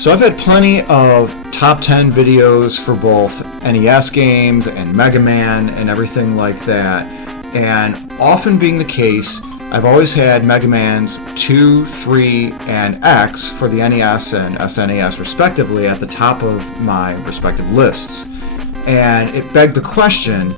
So I've had plenty of top 10 videos for both NES games and Mega Man and everything like that. And often being the case, I've always had Mega Man's 2, 3, and X for the NES and SNES respectively at the top of my respective lists. And it begged the question,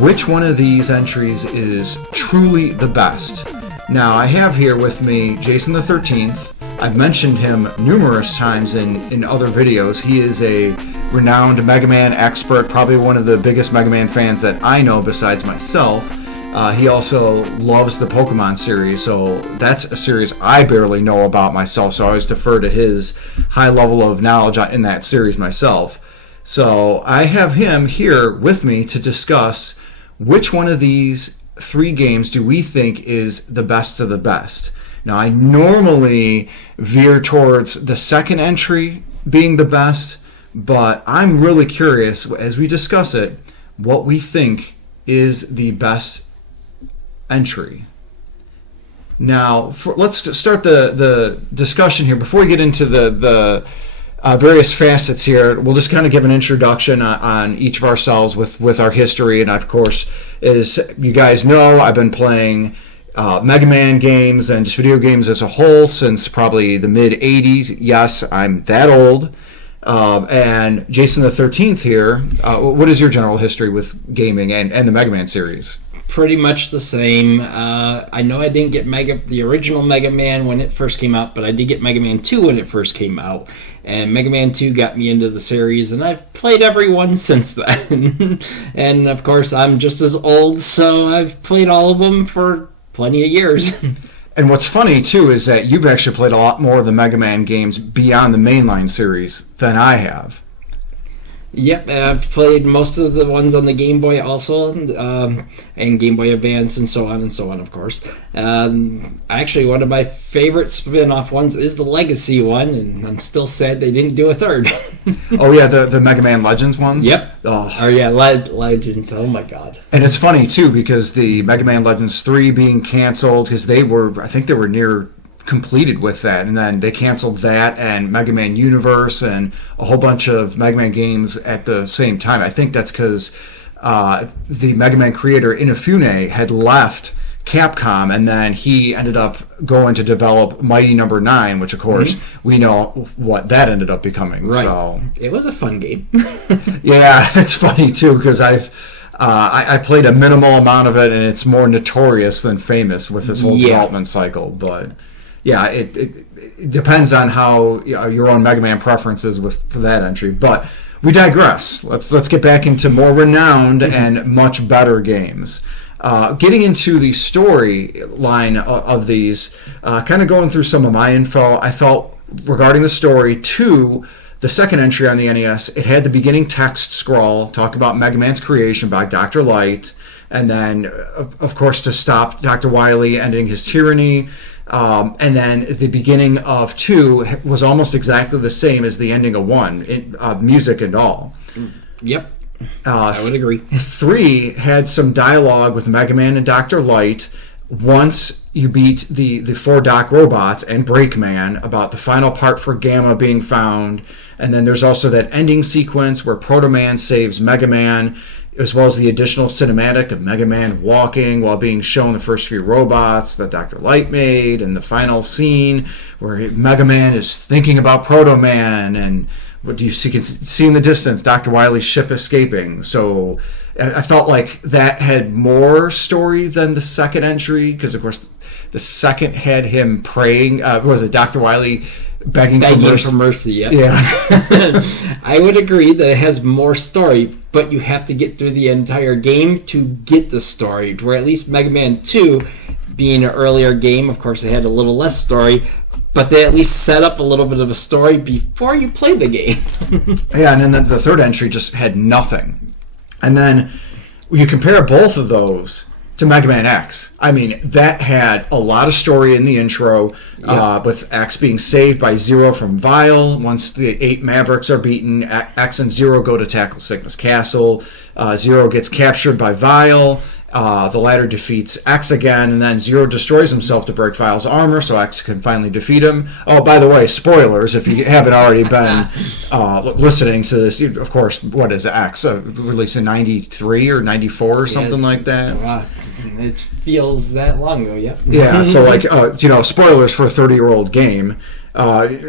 which one of these entries is truly the best? Now I have here with me Jason the 13th. I've mentioned him numerous times in other videos. He is a renowned Mega Man expert, probably one of the biggest Mega Man fans that I know besides myself. He also loves the Pokemon series, so that's a series I barely know about myself, so I always defer to his high level of knowledge in that series myself. So I have him here with me to discuss which one of these 3 games do we think is the best of the best. Now, I normally veer towards the second entry being the best, but I'm really curious, as we discuss it, what we think is the best entry. Now, let's start the discussion here. Before we get into the various facets here, we'll just kind of give an introduction on each of ourselves with our history. And, of course, as you guys know, I've been playing Mega Man games and just video games as a whole since probably the mid-'80s. Yes, I'm that old. And Jason the 13th here, what is your general history with gaming and the Mega Man series? Pretty much the same. I know I didn't get the original Mega Man when it first came out, but I did get Mega Man 2 when it first came out. And Mega Man 2 got me into the series, and I've played every one since then. And, of course, I'm just as old, so I've played all of them for plenty of years. And what's funny, too, is that you've actually played a lot more of the Mega Man games beyond the mainline series than I have. Yep, I've played most of the ones on the Game Boy also, and Game Boy Advance and so on, of course. Actually, one of my favorite spin-off ones is the Legacy one, and I'm still sad they didn't do a third. Oh, yeah, the Mega Man Legends ones? Yep. Oh yeah, Legends, oh my god. And it's funny, too, because the Mega Man Legends 3 being canceled, because I think they were near completed with that, and then they canceled that and Mega Man Universe and a whole bunch of Mega Man games at the same time. I think that's because the Mega Man creator Inafune had left Capcom, and then he ended up going to develop Mighty Number 9, which of course we know what that ended up becoming. Right. So it was a fun game. Yeah, it's funny too because I played a minimal amount of it, and it's more notorious than famous with this whole development cycle, but yeah, it depends on how your own Mega Man preferences for that entry. But we digress. Let's get back into more renowned and much better games. Getting into the storyline of these, kind of going through some of my info, I felt regarding the story to the second entry on the NES, it had the beginning text scroll talk about Mega Man's creation by Dr. Light, and then, of course, to stop Dr. Wily ending his tyranny. And then the beginning of 2 was almost exactly the same as the ending of 1, music and all. Yep, I would agree. 3 had some dialogue with Mega Man and Dr. Light once you beat the 4 Doc robots and Breakman about the final part for Gamma being found. And then there's also that ending sequence where Proto Man saves Mega Man, as well as the additional cinematic of Mega Man walking while being shown the first few robots that Dr. Light made, and the final scene where Mega Man is thinking about Proto Man, and what you can see in the distance, Dr. Wily's ship escaping. So I felt like that had more story than the second entry, because of course the second had him praying. Was it Dr. Wily begging for mercy? Yeah. I would agree that it has more story, but you have to get through the entire game to get the story. Where at least Mega Man 2, being an earlier game, of course it had a little less story, but they at least set up a little bit of a story before you play the game. Yeah, and then the third entry just had nothing. And then you compare both of those to Mega Man X. I mean, that had a lot of story in the intro, with X being saved by Zero from Vile. Once the 8 Mavericks are beaten, X and Zero go to tackle Sigma's castle. Zero gets captured by Vile, The latter defeats X again, and then Zero destroys himself to break File's armor so X can finally defeat him. Oh, by the way, spoilers, if you haven't already been listening to this, of course, what is X? Released in 93 or 94 or something like that. Wow. It feels that long ago, yeah. Yeah, so spoilers for a 30-year-old game.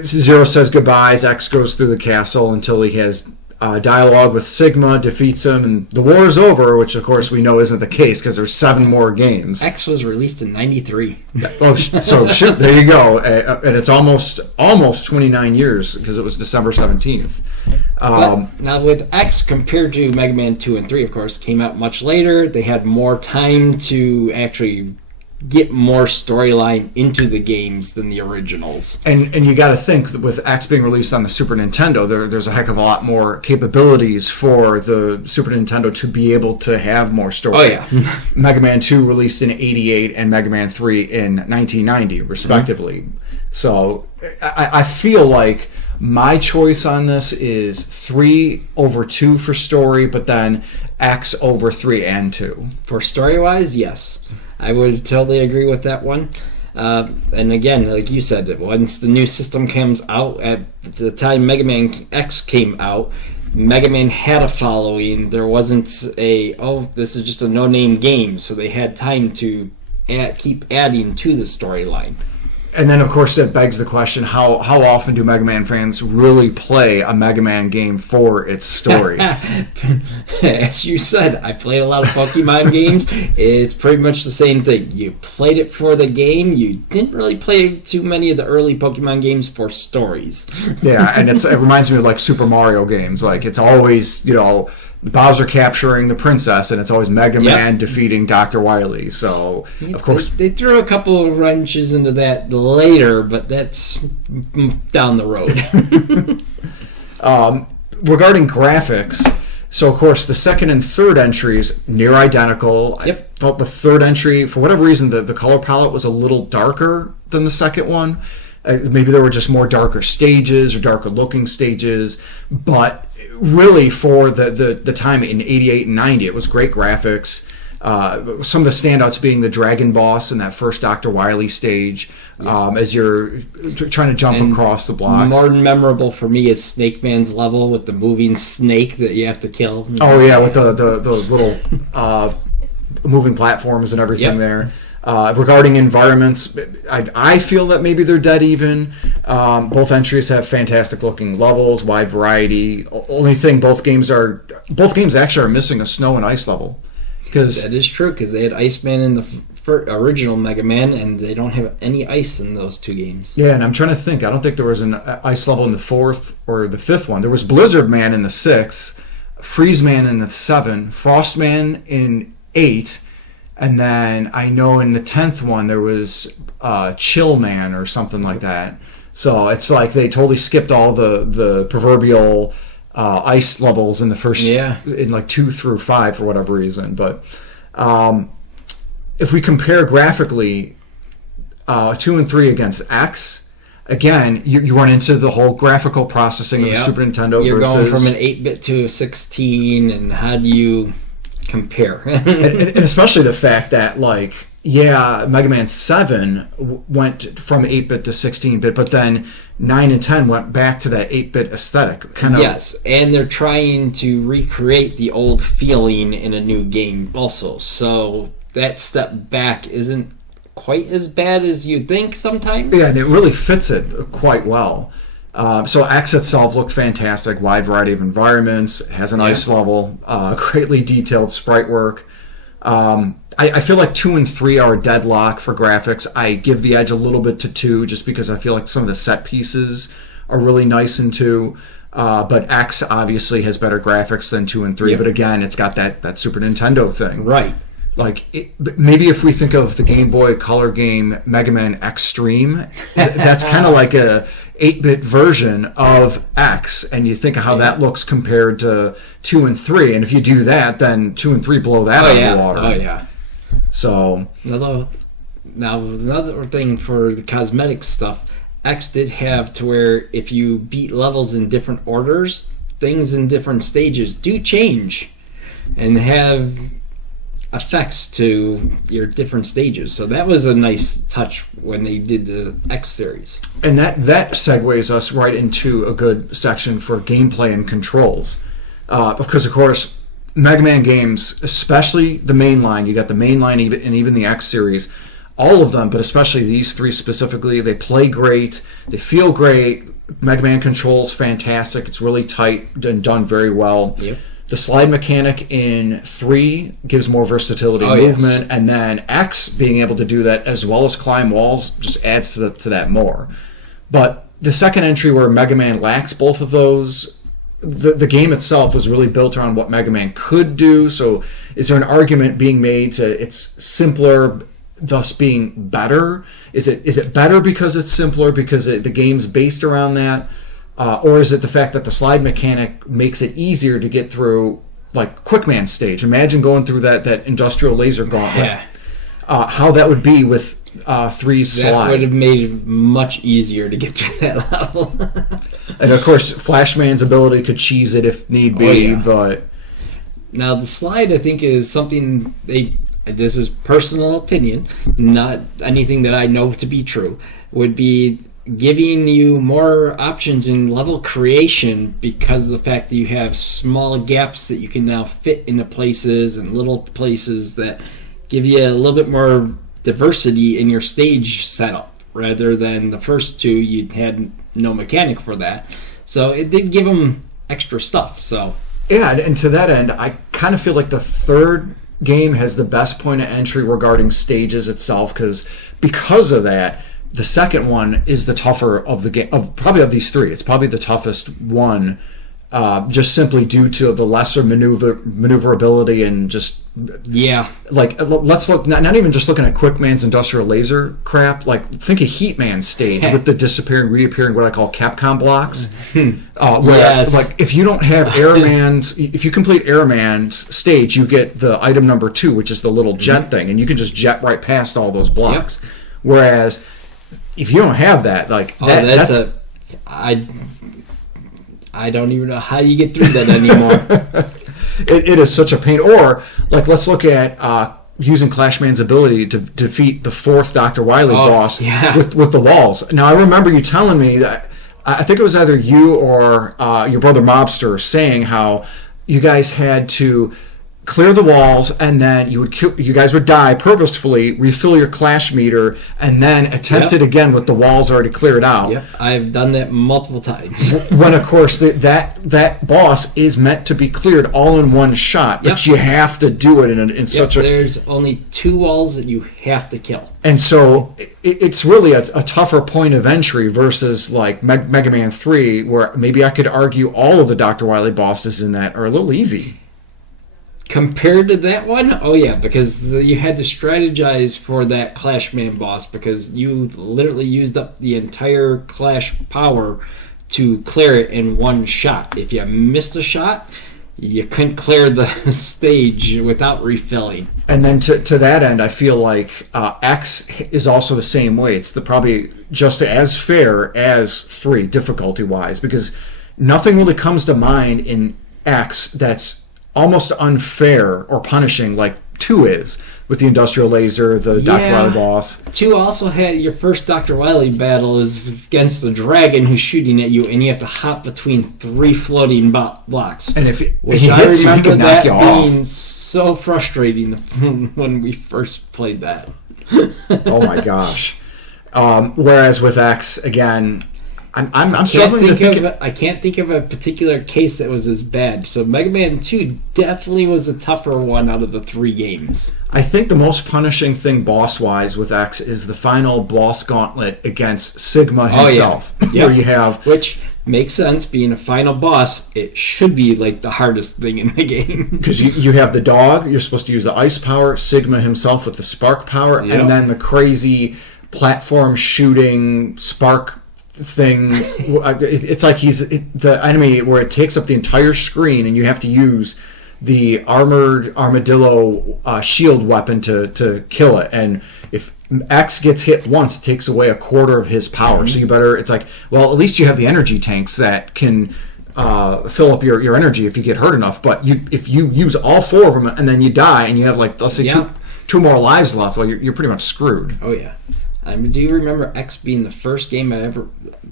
Zero says goodbyes, X goes through the castle until he has dialogue with Sigma, defeats him, and the war is over, which of course we know isn't the case because there's 7 more games. X was released in 93. Oh, so shit, there you go. And it's almost 29 years because it was December 17th. Now with X, compared to Mega Man 2 and 3, of course, came out much later. They had more time to actually get more storyline into the games than the originals. And you got to think that with X being released on the Super Nintendo, there's a heck of a lot more capabilities for the Super Nintendo to be able to have more story. Oh, yeah. Mega Man 2 released in 88 and Mega Man 3 in 1990, respectively. Mm-hmm. So I feel like my choice on this is 3 over 2 for story, but then X over 3 and 2. For story-wise, yes. I would totally agree with that one. And again, like you said, once the new system comes out, at the time Mega Man X came out, Mega Man had a following. There wasn't this is just a no-name game, so they had time to keep adding to the storyline. And then, of course, that begs the question, how often do Mega Man fans really play a Mega Man game for its story? As you said, I played a lot of Pokemon games. It's pretty much the same thing. You played it for the game. You didn't really play too many of the early Pokemon games for stories. Yeah, and it reminds me of like Super Mario games. Like, it's always, Bowser capturing the princess, and it's always Mega Man defeating Dr. Wily. So, of course... They threw a couple of wrenches into that later, but that's down the road. Regarding graphics, so, of course, the second and third entries, near identical. Yep. I felt the third entry, for whatever reason, the color palette was a little darker than the second one. Maybe there were just more darker stages or darker looking stages, but really for the time in 88 and 90, it was great graphics. Some of the standouts being the dragon boss in that first Dr. Wily stage, as you're trying to jump across the blocks. More memorable for me is Snake Man's level with the moving snake that you have to kill. Oh yeah, with the little moving platforms and everything there. Regarding environments, I feel that maybe they're dead even. Both entries have fantastic looking levels, wide variety. Only thing, both games actually are missing a snow and ice level. That is true, because they had Iceman in the original Mega Man, and they don't have any ice in those 2 games. Yeah, and I'm trying to think. I don't think there was an ice level in the 4th or the 5th one. There was Blizzard Man in the 6th, Freeze Man in the 7, Frost Man in 8, and then I know in the 10th one there was Chill Man or something like that. So it's like they totally skipped all the proverbial ice levels in the first, in like 2 through 5 for whatever reason. But if we compare graphically 2 and 3 against X, again, you run into the whole graphical processing of the Super Nintendo. You're going from an 8-bit to a 16, and how do you compare? and especially the fact that, Mega Man 7 went from 8-bit to 16-bit, but then 9 and 10 went back to that 8-bit aesthetic. Yes, and they're trying to recreate the old feeling in a new game also. So that step back isn't quite as bad as you'd think sometimes. Yeah, and it really fits it quite well. So X itself looked fantastic, wide variety of environments, has an ice level, greatly detailed sprite work. I feel like 2 and 3 are a deadlock for graphics. I give the edge a little bit to 2 just because I feel like some of the set pieces are really nice in 2. But X obviously has better graphics than 2 and 3. But again, it's got that Super Nintendo thing. Right. Maybe if we think of the Game Boy Color game Mega Man Extreme, that's kind of like a 8-bit version of X, and you think of how that looks compared to 2 and 3, and if you do that, then 2 and 3 blow that out of the water. Oh yeah. So now another thing for the cosmetic stuff, X did have to where if you beat levels in different orders, things in different stages do change, and have effects to your different stages. So that was a nice touch when they did the X series. And that segues us right into a good section for gameplay and controls. Because, of course, Mega Man games, especially the main line, you got the main line and even the X series, all of them, but especially these three specifically, they play great, they feel great. Mega Man controls fantastic. It's really tight and done very well. Yep. The slide mechanic in 3 gives more versatility movement, and then X being able to do that as well as climb walls just adds to that more. But the second entry where Mega Man lacks both of those, the game itself was really built around what Mega Man could do. So is there an argument being made to it's simpler, thus being better? Is it better because it's simpler, because the game's based around that? Or is it the fact that the slide mechanic makes it easier to get through, like Quickman stage? Imagine going through that industrial laser gauntlet. Yeah. How that would be with 3's slide. That would have made it much easier to get through that level. And of course, Flashman's ability could cheese it if need be, but... Now, the slide, I think, is something this is personal opinion, not anything that I know to be true, would be giving you more options in level creation because of the fact that you have small gaps that you can now fit into places and little places that give you a little bit more diversity in your stage setup, rather than the first two you had no mechanic for that. So it did give them extra stuff. So yeah, and to that end, I kind of feel like the third game has the best point of entry regarding stages itself, because of that. The second one is the tougher of the game, probably of these three. It's probably the toughest one, just simply due to the lesser maneuverability and just like let's look not even just looking at Quickman's industrial laser crap. Like think of Heatman's stage with the disappearing, reappearing, what I call Capcom blocks. Where like if you don't have if you complete Airman's stage, you get the item number 2, which is the little jet thing, and you can just jet right past all those blocks. Yep. Whereas if you don't have that, like I don't even know how you get through that anymore. It is such a pain. Or like let's look at using Clashman's ability to defeat the 4th Dr. Wily boss with the walls. Now I remember you telling me that I think it was either you or your brother Mobster saying how you guys had to clear the walls, and then you guys would die purposefully, refill your clash meter, and then attempt it again with the walls already cleared out. Yep, I've done that multiple times. When of course that boss is meant to be cleared all in one shot, but you have to do it in such a. There's only 2 walls that you have to kill, and so it's really a tougher point of entry versus like Mega Man 3, where maybe I could argue all of the Dr. Wily bosses in that are a little easy. Compared to that one, oh yeah, because you had to strategize for that Clashman boss because you literally used up the entire Clash power to clear it in one shot. If you missed a shot, you couldn't clear the stage without refilling. And then to that end, I feel like X is also the same way. It's probably just as fair as 3 difficulty-wise, because nothing really comes to mind in X that's almost unfair or punishing like 2 is, with the industrial laser, the Dr. Wily boss. 2 also had your first Dr. Wily battle is against the dragon who's shooting at you, and you have to hop between 3 floating blocks. And if which he I hits you, he can knock you being off. So frustrating when we first played that. Oh my gosh! Whereas with X, again, I'm struggling to think. I can't think of a particular case that was as bad. So Mega Man 2 definitely was a tougher one out of the 3 games. I think the most punishing thing boss-wise with X is the final boss gauntlet against Sigma himself. Where you have... Which makes sense, being a final boss, it should be like the hardest thing in the game. Because you have the dog, you're supposed to use the ice power, Sigma himself with the spark power, and then the crazy platform shooting spark thing. It's like the enemy where it takes up the entire screen and you have to use the armored armadillo shield weapon to kill it. And if X gets hit once, it takes away a quarter of his power. So you better, it's like, well, at least you have the energy tanks that can fill up your energy if you get hurt enough. But if you use all 4 of them and then you die and you have, like, let's say two more lives left, well, you're pretty much screwed. Oh yeah. I mean, do you remember X being the first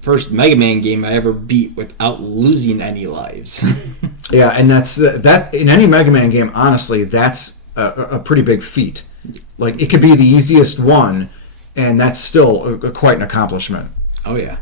first Mega Man game I ever beat without losing any lives? Yeah, and that in any Mega Man game, honestly, that's a pretty big feat. Like, it could be the easiest one, and that's still quite an accomplishment. Oh yeah.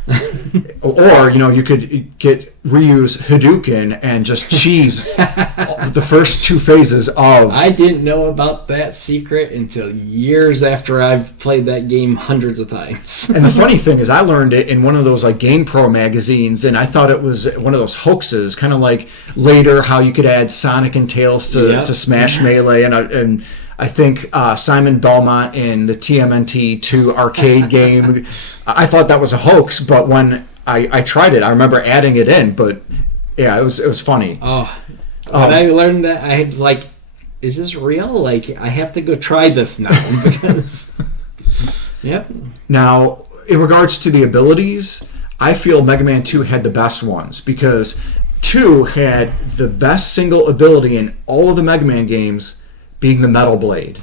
Or, you could reuse Hadouken and just cheese the first 2 phases of... I didn't know about that secret until years after I've played that game hundreds of times. And the funny thing is, I learned it in one of those, like, GamePro magazines, and I thought it was one of those hoaxes, kind of like later how you could add Sonic and Tails to Smash Melee, and I think Simon Belmont in the TMNT 2 arcade game, I thought that was a hoax, but when I tried it, I remember adding it in, but yeah, it was funny. Oh, when I learned that, I was like, is this real? Like, I have to go try this now, because... Yep. Now, in regards to the abilities, I feel Mega Man 2 had the best ones, because 2 had the best single ability in all of the Mega Man games, being the Metal Blade.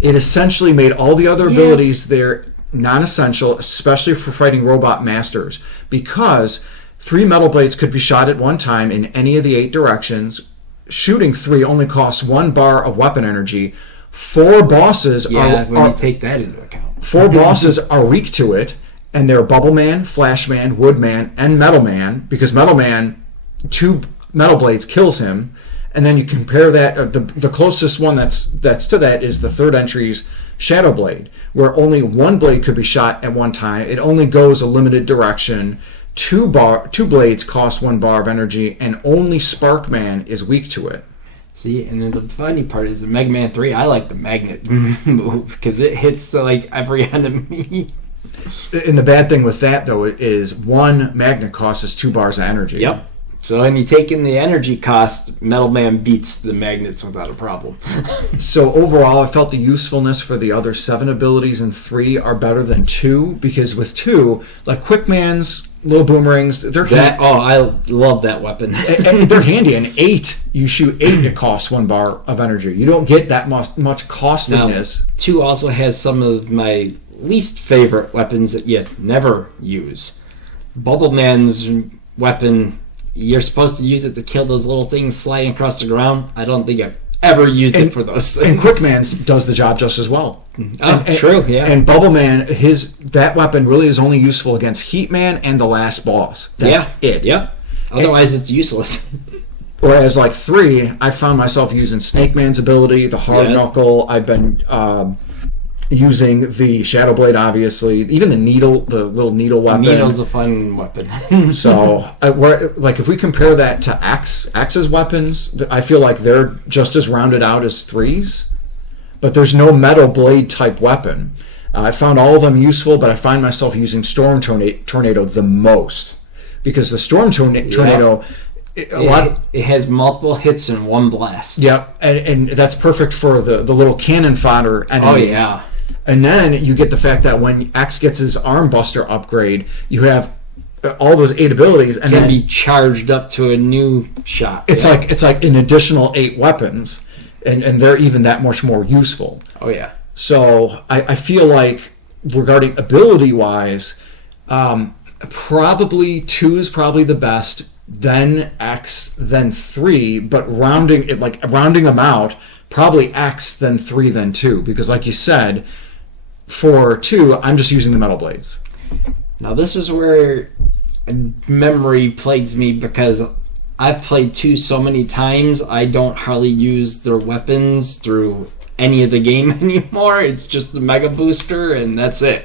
It essentially made all the other abilities there non-essential, especially for fighting robot masters, because 3 Metal Blades could be shot at one time in any of the 8 directions. Shooting 3 only costs 1 bar of weapon energy. 4 bosses when you take that into account. 4 bosses are weak to it, and they're Bubble Man, Flash Man, Wood Man, and Metal Man, because Metal Man, 2 Metal Blades kills him. And then you compare that, the closest one that's to that is the 3rd entry's Shadow Blade, where only 1 blade could be shot at one time. It only goes a limited direction. 2 blades cost 1 bar of energy, and only Spark Man is weak to it. See, and then the funny part is in Mega Man 3, I like the magnet move, because it hits, like, every enemy. And the bad thing with that, though, is 1 magnet costs 2 bars of energy. Yep. So when you take in the energy cost, Metal Man beats the magnets without a problem. So overall, I felt the usefulness for the other 7 abilities in 3 are better than 2, because with 2, like Quick Man's little boomerangs, they're handy. Oh, I love that weapon. And they're handy. And 8, you shoot 8, it costs 1 bar of energy. You don't get that much costliness. Now, 2 also has some of my least favorite weapons that you never use. Bubble Man's weapon... You're supposed to use it to kill those little things sliding across the ground. I don't think I've ever used it for those things. And Quick Man's does the job just as well. Oh, true, yeah. And Bubble Man, that weapon really is only useful against Heat Man and the last boss. That's it. Yep. Otherwise, it's useless. Whereas, like 3, I found myself using Snake Man's ability, the Hard Knuckle. I've been using the Shadow Blade, obviously, even the little needle weapon. The needle's a fun weapon. So, if we compare that to X's weapons, I feel like they're just as rounded out as 3's, but there's no Metal Blade type weapon. I found all of them useful, but I find myself using Storm Tornado the most, because the Storm Tornado... It has multiple hits in one blast. Yep, and that's perfect for the little cannon fodder enemies. Oh, yeah. And then you get the fact that when X gets his Arm Buster upgrade, you have all those 8 abilities, and can be charged up to a new shot. It's like an additional 8 weapons, and they're even that much more useful. Oh yeah. So I feel like regarding ability wise, probably 2 is probably the best, then X, then 3, but rounding them out, probably X, then 3, then 2, because like you said, for 2, I'm just using the Metal Blades. Now this is where memory plagues me, because I've played 2 so many times, I don't hardly use their weapons through any of the game anymore. It's just the Mega Booster, and that's it.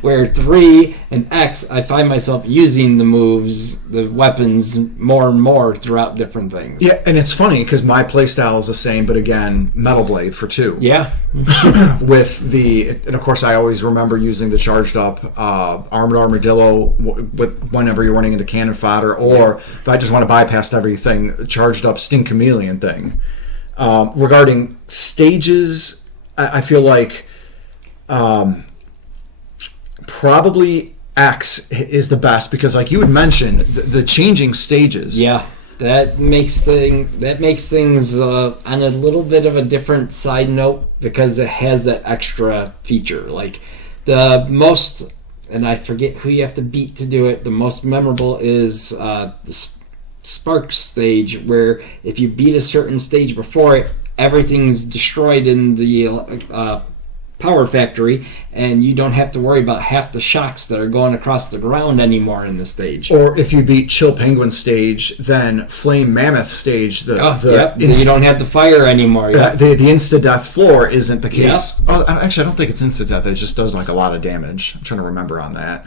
Where 3 and X, I find myself using the moves, the weapons, more and more throughout different things. Yeah, and it's funny, because my playstyle is the same, but again, Metal Blade for 2. Yeah. And of course, I always remember using the charged up Armored Armadillo whenever you're running into cannon fodder, or if I just want to bypass everything, charged up Sting Chameleon thing. Regarding stages, I feel like probably X is the best because, like you had mentioned, the changing stages. Yeah, that makes things on a little bit of a different side note because it has that extra feature. Like the most, and I forget who you have to beat to do it. The most memorable is the Spark stage, where if you beat a certain stage before it, everything's destroyed in the power factory, and you don't have to worry about half the shocks that are going across the ground anymore in the stage. Or if you beat Chill Penguin stage, then Flame Mammoth stage, you don't have the fire anymore. Yep. The insta-death floor isn't the case. Yep. Oh, actually, I don't think it's insta-death. It just does like a lot of damage. I'm trying to remember on that.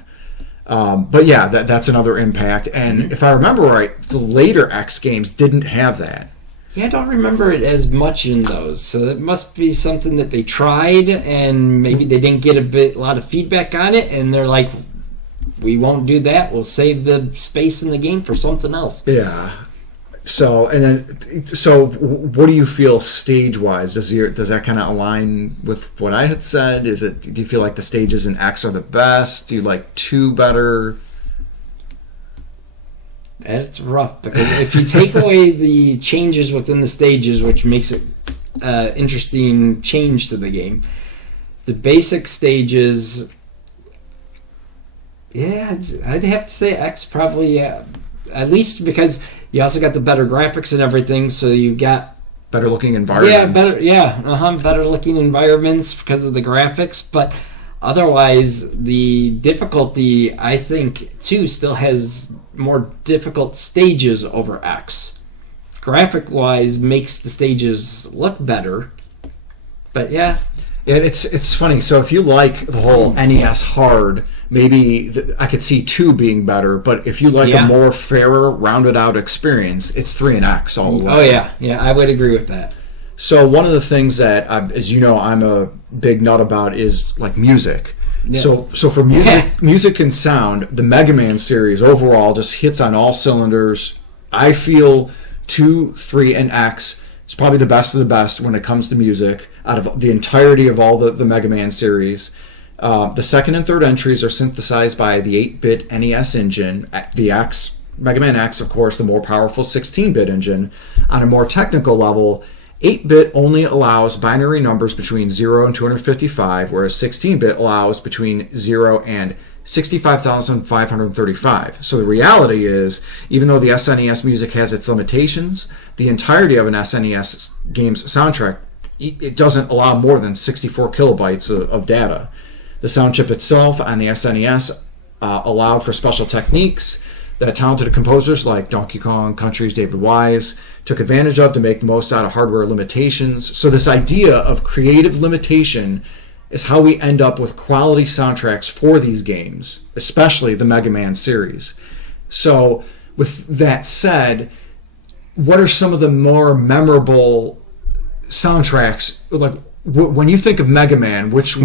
But yeah, that's another impact. And if I remember right, the later X games didn't have that. Yeah, I don't remember it as much in those, so it must be something that they tried, and maybe they didn't get a lot of feedback on it, and they're like, we won't do that, we'll save the space in the game for something else. Yeah. So what do you feel stage-wise? Does that kind of align with what I had said? Do you feel like the stages in X are the best? Do you like 2 better? It's rough because if you take away the changes within the stages, which makes it interesting change to the game, the basic stages, yeah, I'd have to say X probably, yeah, at least because you also got the better graphics and everything, so you got better looking environments. Better looking environments because of the graphics, but otherwise the difficulty, I think, too, still has more difficult stages over X. Graphic wise makes the stages look better, but yeah. It's funny. So if you like the whole NES hard, maybe I could see 2 being better. But if you like a more fairer, rounded out experience, it's 3 and X all the way. Oh yeah, I would agree with that. So one of the things that, as you know, I'm a big nut about is like music. Yeah. So for music and sound, the Mega Man series overall just hits on all cylinders. I feel 2, 3, and X is probably the best of the best when it comes to music out of the entirety of all the Mega Man series. The second and third entries are synthesized by the 8-bit NES engine. The Mega Man X, of course, the more powerful 16-bit engine. On a more technical level, 8-bit only allows binary numbers between 0 and 255, whereas 16-bit allows between 0 and 65,535. So the reality is, even though the SNES music has its limitations, the entirety of an SNES game's soundtrack, it doesn't allow more than 64 kilobytes of data. The sound chip itself on the SNES allowed for special techniques that talented composers like Donkey Kong Country's David Wise took advantage of to make the most out of hardware limitations. So this idea of creative limitation is how we end up with quality soundtracks for these games, especially the Mega Man series. So with that said, what are some of the more memorable soundtracks? Like when you think of Mega Man, which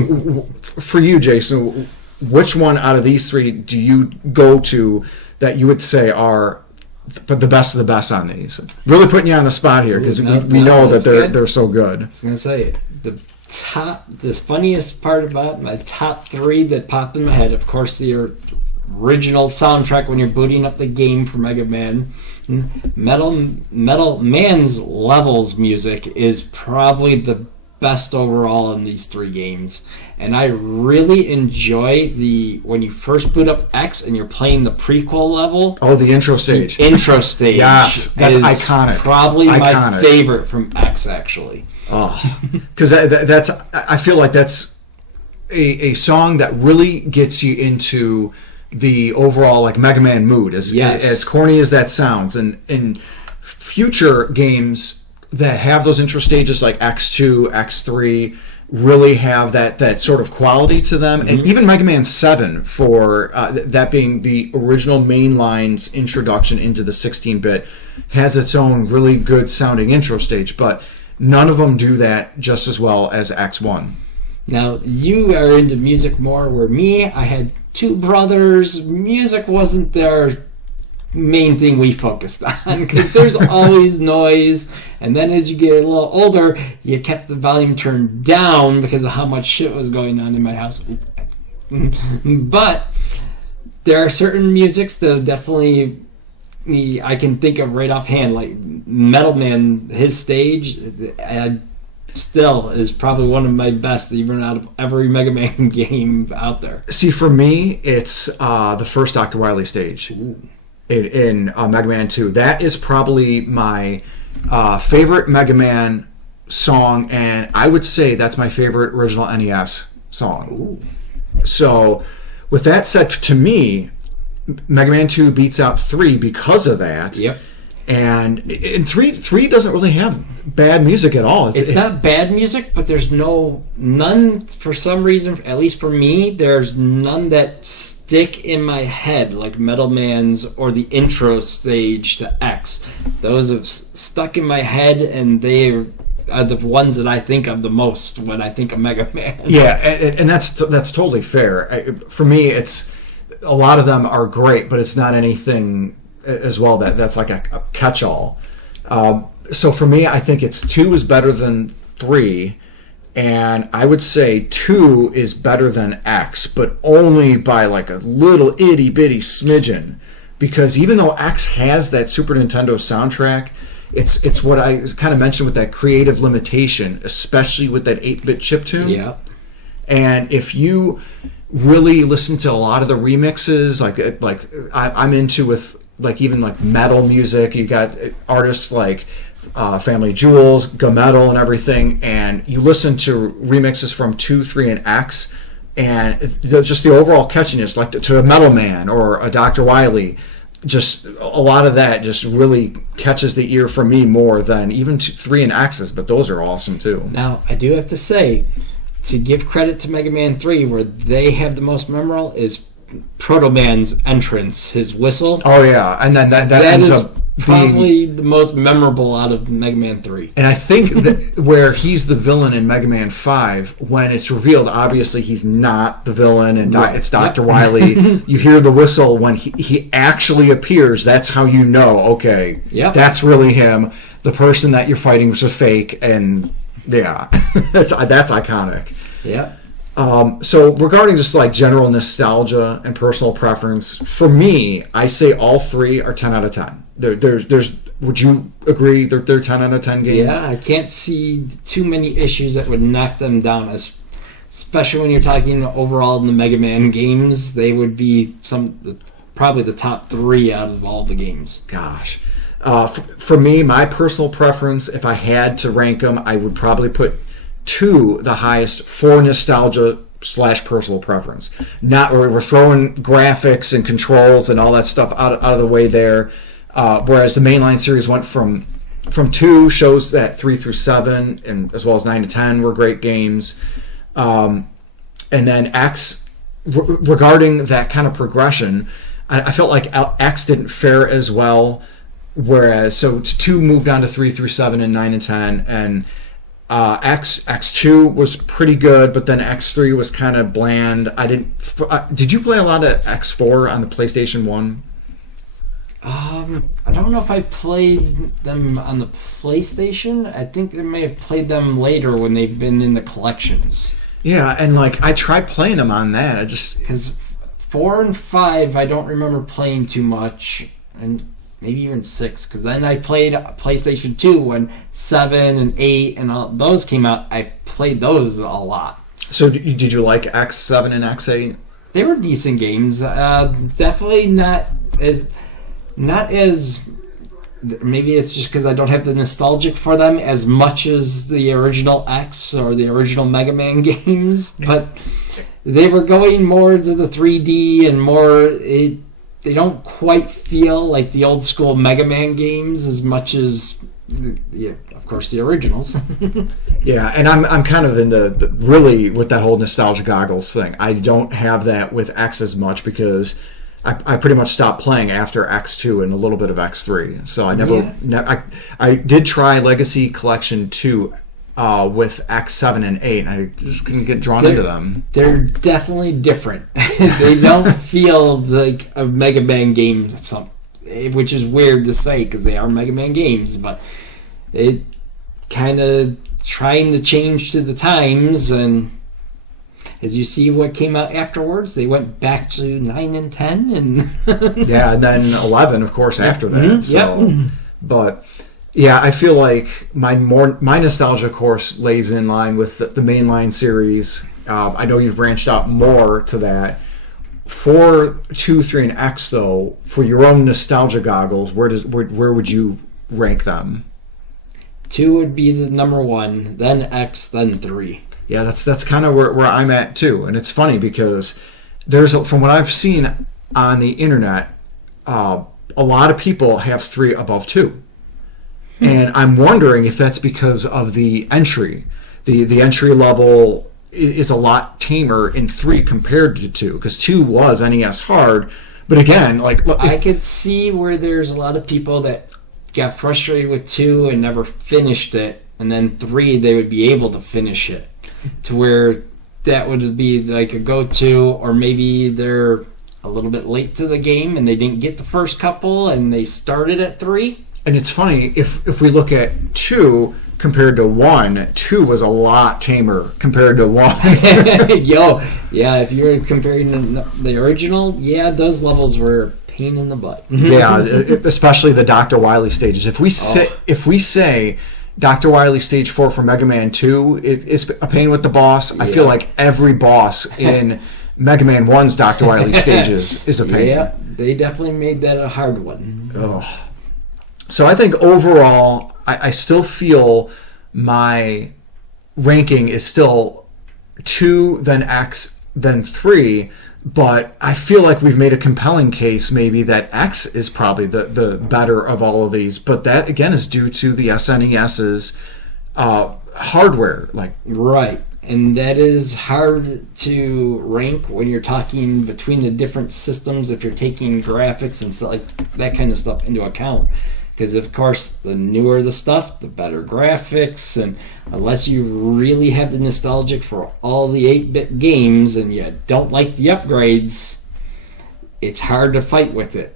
for you, Jason, which one out of these 3 do you go to that you would say are the best of the best on these? Really putting you on the spot here because we know that they're so good. I was going to say, the funniest part about my top 3 that popped in my head, of course, the original soundtrack when you're booting up the game for Mega Man. Metal Man's Levels music is probably the best overall in these 3 games, and I really enjoy when you first boot up X and you're playing the prequel level. Oh, the intro stage. Yes, that's iconic. Probably my favorite from X, actually. Oh, because that's I feel like that's a song that really gets you into the overall like Mega Man mood. As corny as that sounds, and in future games that have those intro stages like X2, X3 really have that sort of quality to them. And even Mega Man 7 for that being the original mainline's introduction into the 16-bit has its own really good sounding intro stage, but none of them do that just as well as X1. Now, you are into music more, where me, I had 2 brothers. Music wasn't their main thing we focused on because there's always noise, and then as you get a little older you kept the volume turned down because of how much shit was going on in my house. But there are certain musics that definitely I can think of right offhand, like Metal Man. His stage still is probably one of my best, even out of every Mega Man game out there. See, for me, it's the first Dr. Wily stage in Mega Man 2. That is probably my favorite Mega Man song, and I would say that's my favorite original NES song. Ooh. So, with that said, to me, Mega Man 2 beats out 3 because of that. Yep. And 3 doesn't really have bad music at all. It's not bad music, but there's none for some reason, at least for me, there's none that stick in my head like Metal Man's or the intro stage to X. Those have stuck in my head, and they are the ones that I think of the most when I think of Mega Man. Yeah, and that's totally fair. For me, it's a lot of them are great, but it's not anything as well that's like a catch-all. So for me, I think 2 is better than 3, and I would say 2 is better than X, but only by like a little itty-bitty smidgen, because even though X has that Super Nintendo soundtrack, it's what I kind of mentioned with that creative limitation, especially with that 8-bit chiptune. Yeah. And if you really listen to a lot of the remixes, like I'm into with like even like metal music, you got artists like Family Jewels, Go Metal, and everything, and you listen to remixes from 2, 3, and X, and just the overall catchiness, like to a Metal Man or a Dr. Wily, just a lot of that just really catches the ear for me more than even 3 and X's, but those are awesome too. Now, I do have to say, to give credit to Mega Man 3, where they have the most memorable is Proto Man's entrance, his whistle. Oh yeah, and then that ends up probably the most memorable out of Mega Man 3. And I think that where he's the villain in Mega Man 5, when it's revealed, obviously he's not the villain, and it's Dr. Wily. You hear the whistle when he actually appears. That's how you know, okay, that's really him. The person that you're fighting was a fake, and yeah, that's iconic. Yeah. So regarding just like general nostalgia and personal preference, for me, I say all 3 are 10 out of 10. There's would you agree they're 10 out of 10 games? Yeah, I can't see too many issues that would knock them down, especially when you're talking overall in the Mega Man games. They would be probably the top 3 out of all the games. Gosh. For me, my personal preference, if I had to rank them, I would probably put 2 the highest for nostalgia / personal preference. Not where we're throwing graphics and controls and all that stuff out of the way there. Whereas the mainline series went from 2, shows that 3 through 7, and as well as 9 to 10 were great games. And then X, regarding that kind of progression, I felt like X didn't fare as well. Whereas, so 2 moved on to 3 through 7 and 9 and 10, and X2 was pretty good, but then X3 was kind of bland. Did you play a lot of X4 on the PlayStation 1? I don't know if I played them on the PlayStation. I think I may have played them later when they've been in the collections. Yeah, and like I tried playing them on that. Because 4 and 5 I don't remember playing too much, and maybe even 6, because then I played PlayStation 2 when 7 and 8 and all those came out. I played those a lot. So did you like X7 and X8? They were decent games. Definitely not as maybe it's just because I don't have the nostalgic for them as much as the original X or the original Mega Man games, but they were going more to the 3D and more. They don't quite feel like the old school Mega Man games as much as, of course, the originals. Yeah, and I'm kind of in the really with that whole nostalgia goggles thing. I don't have that with X as much because I pretty much stopped playing after X2 and a little bit of X3. So I never I did try Legacy Collection 2 with X7 and 8, and I just couldn't get drawn into them. They're definitely different. They don't feel like a Mega Man game, which is weird to say because they are Mega Man games, but it kind of trying to change to the times, and as you see what came out afterwards, they went back to 9 and 10, and yeah, and then 11, of course, after that. Mm-hmm. So, Yep. But yeah, I feel like my nostalgia course lays in line with the mainline series. I know you've branched out more to that. For 2, 3, and X, though, for your own nostalgia goggles, where would you rank them? 2 would be the number 1, then X, then 3. Yeah, that's kind of where I'm at too. And it's funny because from what I've seen on the internet, a lot of people have 3 above 2. And I'm wondering if that's because of the entry. The entry level is a lot tamer in 3 compared to 2, because 2 was NES hard. But again, like, look, I could see where there's a lot of people that got frustrated with 2 and never finished it, and then 3 they would be able to finish it, to where that would be like a go-to, or maybe they're a little bit late to the game and they didn't get the first couple and they started at 3. And it's funny, if we look at 2 compared to 1, 2 was a lot tamer compared to 1. Yeah, if you're comparing the original, yeah, those levels were a pain in the butt. Yeah, especially the Dr. Wily stages. If we say Dr. Wily stage 4 for Mega Man 2 is a pain with the boss, I feel like every boss in Mega Man 1's Dr. Wily stages is a pain. Yeah, they definitely made that a hard one. Ugh. So I think overall, I still feel my ranking is still 2, then X, then 3, but I feel like we've made a compelling case maybe that X is probably the better of all of these, but that again is due to the SNES's hardware. Right, and that is hard to rank when you're talking between the different systems, if you're taking graphics and stuff like that kind of stuff into account. Because, of course, the newer the stuff, the better graphics, and unless you really have the nostalgic for all the 8-bit games and you don't like the upgrades, it's hard to fight with it.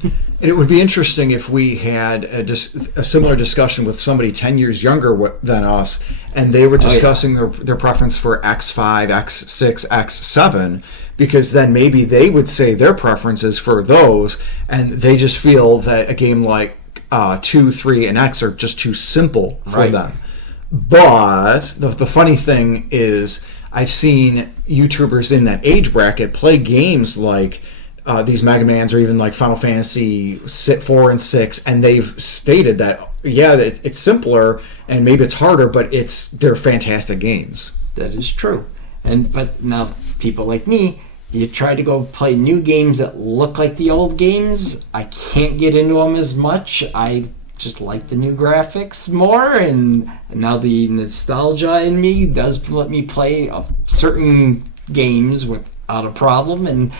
And it would be interesting if we had a similar discussion with somebody 10 years younger than us, and they were discussing their preference for X5, X6, X7, because then maybe they would say their preferences for those, and they just feel that a game like 2, 3, and X are just too simple for them. But the funny thing is, I've seen YouTubers in that age bracket play games like these Mega Mans, or even like Final Fantasy 4 and 6, and they've stated that it's simpler and maybe it's harder, but they're fantastic games. That is true. But now people like me, you try to go play new games that look like the old games, I can't get into them as much. I just like the new graphics more, and now the nostalgia in me does let me play certain games without a problem, and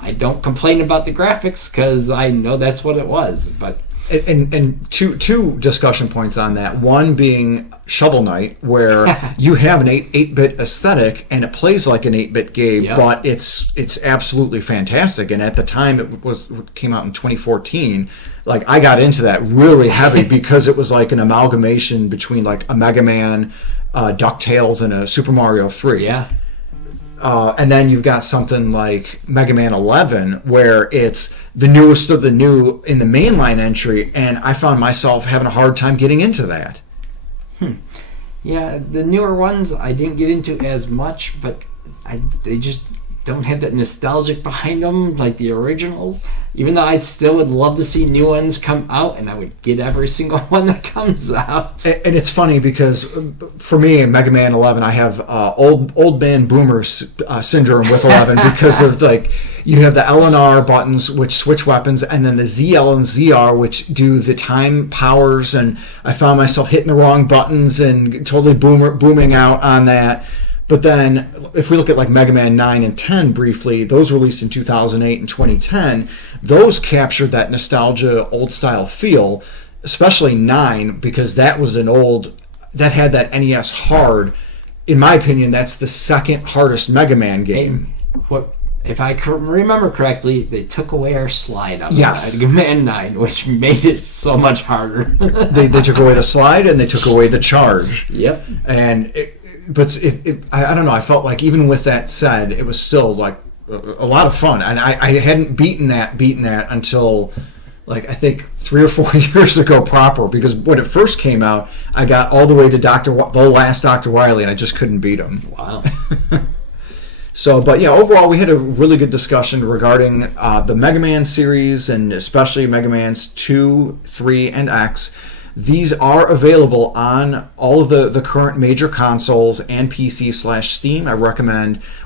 I don't complain about the graphics because I know that's what it was. But And two discussion points on that. One being Shovel Knight, where you have an 8-bit aesthetic and it plays like an 8-bit game, but it's absolutely fantastic. And at the time it came out in 2014, like I got into that really heavy because it was like an amalgamation between like a Mega Man, DuckTales, and a Super Mario 3. Yeah. And then you've got something like Mega Man 11, where it's the newest of the new in the mainline entry, and I found myself having a hard time getting into that. Yeah, the newer ones I didn't get into as much, but they just don't have that nostalgic behind them like the originals. Even though I still would love to see new ones come out, and I would get every single one that comes out. And it's funny because for me in Mega Man 11, I have old man boomer syndrome with 11 because of like you have the L and R buttons which switch weapons, and then the ZL and ZR which do the time powers, and I found myself hitting the wrong buttons and totally booming out on that. But then, if we look at like Mega Man 9 and 10 briefly, those released in 2008 and 2010, those captured that nostalgia, old-style feel, especially 9, because that was that had that NES hard. In my opinion, that's the second hardest Mega Man game. If I remember correctly, they took away our slide on Yes. Mega Man 9, which made it so much harder. They took away the slide and they took away the charge. Yep. And I don't know. I felt like even with that said, it was still like a lot of fun, and I hadn't beaten that until like I think 3 or 4 years ago proper, because when it first came out, I got all the way to the last Dr. Wily, and I just couldn't beat him. Wow. So, but yeah, overall, we had a really good discussion regarding the Mega Man series, and especially Mega Man's 2, 3, and X. These are available on all of the current major consoles and PC/Steam.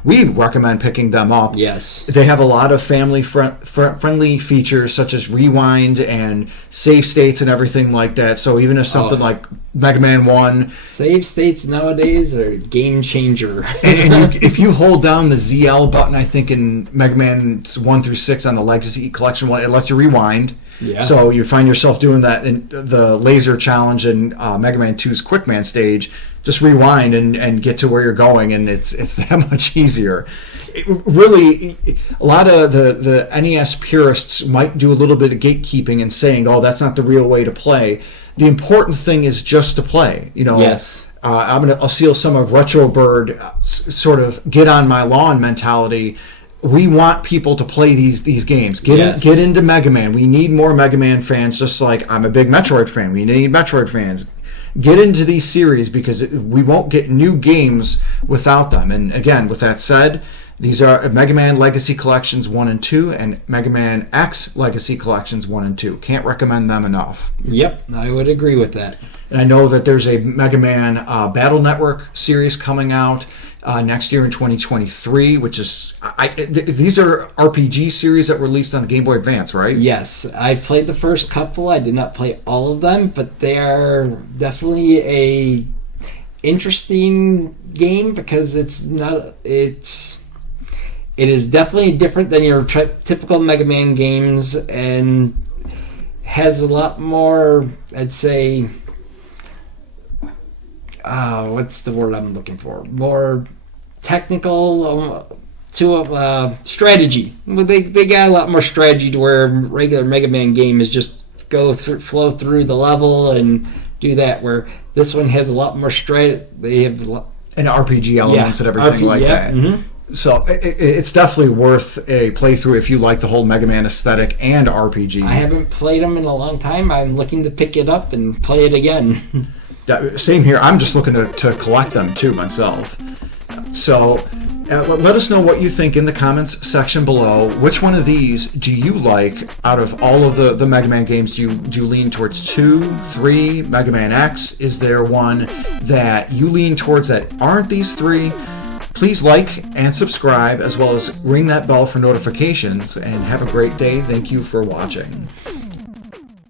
We recommend picking them up. Yes. They have a lot of family friendly features, such as rewind and save states and everything like that. So even if something like Mega Man 1... Save states nowadays are a game changer. and if you hold down the ZL button, I think in Mega Man 1 through 6 on the Legacy Collection 1, it lets you rewind. Yeah. So you find yourself doing that in the laser challenge in Mega Man 2's Quickman stage. Just rewind and get to where you're going, and it's that much easier. Really, a lot of the NES purists might do a little bit of gatekeeping and saying, "Oh, that's not the real way to play." The important thing is just to play. Yes. I'll steal some of Retro Bird sort of get on my lawn mentality. We want people to play these games. Get into Mega Man. We need more Mega Man fans, just like I'm a big Metroid fan. We need Metroid fans. Get into these series, because we won't get new games without them. And again, with that said, these are Mega Man Legacy Collections 1 and 2 and Mega Man X Legacy Collections 1 and 2. Can't recommend them enough. Yep, I would agree with that. And I know that there's a Mega Man Battle Network series coming out next year in 2023, which is... these are RPG series that were released on the Game Boy Advance, right? Yes, I played the first couple. I did not play all of them, but they are definitely a interesting game, because it is definitely different than your typical Mega Man games, and has a lot more, I'd say... what's the word I'm looking for? More technical to strategy. They got a lot more strategy, to where a regular Mega Man game is just flow through the level and do that. Where this one has a lot more They have and RPG elements and everything that. Mm-hmm. So it's definitely worth a playthrough if you like the whole Mega Man aesthetic and RPG. I haven't played them in a long time. I'm looking to pick it up and play it again. Same here. I'm just looking to collect them too myself. So let us know what you think in the comments section below. Which one of these do you like out of all of the Mega Man games? Do you lean towards 2, 3, Mega Man X? Is there one that you lean towards that aren't these 3? Please like and subscribe, as well as ring that bell for notifications, and have a great day. Thank you for watching.